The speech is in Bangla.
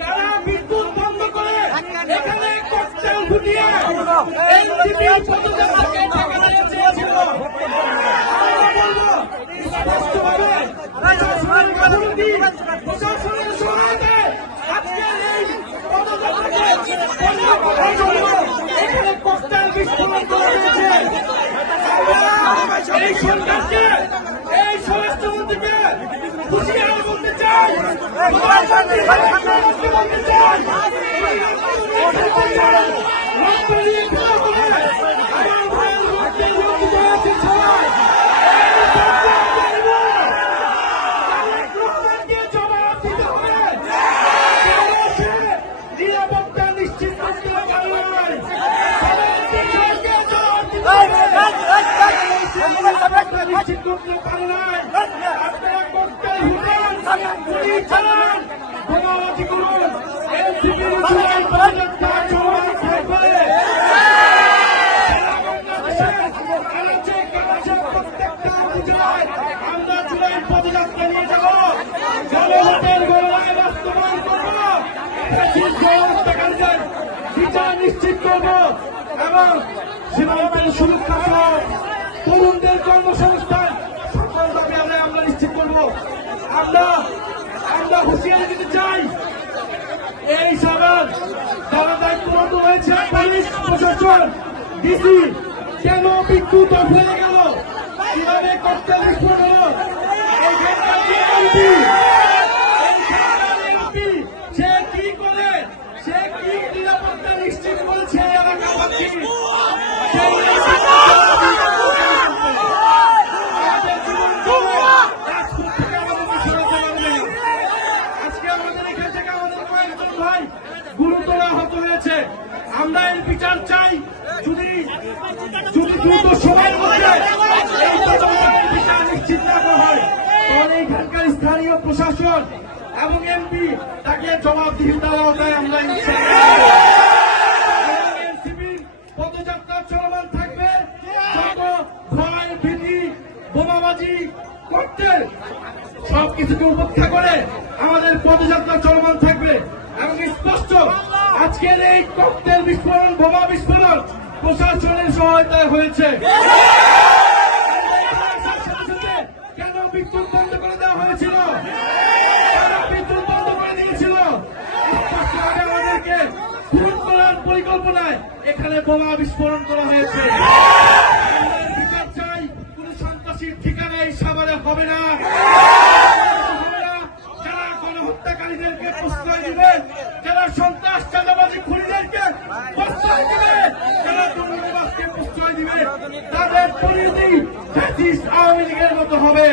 তারা বিদ্যুৎ বন্ধ করে এখানে ককটেল ফুটিয়ে এনসিপির পদযাত্রাকে ঠেকাতে চেয়েছিল। স্পষ্টভাবে প্রশাসনের সহায়তায় আজকের এই পদযাত্রাকে বন্ধ করার জন্য এখানে ককটেল বিস্ফোরণ করা হয়েছে। এই সরকারকে, এই স্বরাষ্ট্রমন্ত্রীকে হুঁশিয়ারি করতে চাই, বলতে চাই নিরাপত্তা নিশ্চিত করতে পারে নাই, নিশ্চিত করতে পারে নাই। আপনারা করতে গুলি চালান, বোমাবাজি করুন, এনসিপির প্রত্যেকটা উপজেলায় আমরা জুলাই পদযাত্রা নিয়ে যাব, জনমতের গণনায় বাস্তবায়ন করব, হত্যাকারীদের বিচার নিশ্চিত করব এবং সীমান্তের সুরক্ষা সহ তরুণদের কর্মসংস্থান সকল দাবি আমরা নিশ্চিত করব। আমরা হুঁশিয়ারি দিতে চাই, এই সবার যারা দায়িত্বরত হয়েছে পুলিশ প্রশাসন ডিসি কেন বিদ্যুৎ অফ হয়ে গেল, কিভাবে ককটেল বিস্ফোরণ হলো, এইখানকার এমপি সে কি করে, সে কি নিরাপত্তা নিশ্চিত করেছে এলাকাবাসী, গুরুতর আহত হয়েছে। আমরা এর বিচার চাই, যদি দ্রুত সময়ের মধ্যে বিচার নিশ্চিত না করা হয় তাহলে এখানকার স্থানীয় প্রশাসন এবং এমপি তাকে জবাবদিহিতার আওতায় আমরা এনসিপির পদযাত্রা চলমান থাকবে। যত ভয় ভীতি বোমাবাজি করতে সবকিছুকে উপেক্ষা করে আমাদের পদযাত্রা চলমান থাকবে এবং স্পষ্ট আজকের এই ককটেল বিস্ফোরণ, বোমা বিস্ফোরণ প্রশাসনের সহায়তায় হয়েছে। কেন বিদ্যুৎ বন্ধ করে দেওয়া হয়েছিল, বিদ্যুৎ বন্ধ করে দিয়েছিল, আমাদেরকে খুন করার পরিকল্পনায় এখানে বোমা বিস্ফোরণ করা হয়েছে। বিচার চাই, কোন সন্ত্রাসীর ঠিকানা এই সাভারে হবে না। যারা গণহত্যাকারীদেরকে প্রশ্রয় দিবে, যারা সন্ত্রাস চাঁদাবাজি খুনিদেরকে প্রশ্রয় দিবে, যারা দুর্নীতিবাজকে প্রশ্রয় দিবে, তাদের পরিণতি ফ্যাসিস্ট আওয়ামী লীগের মতো হবে।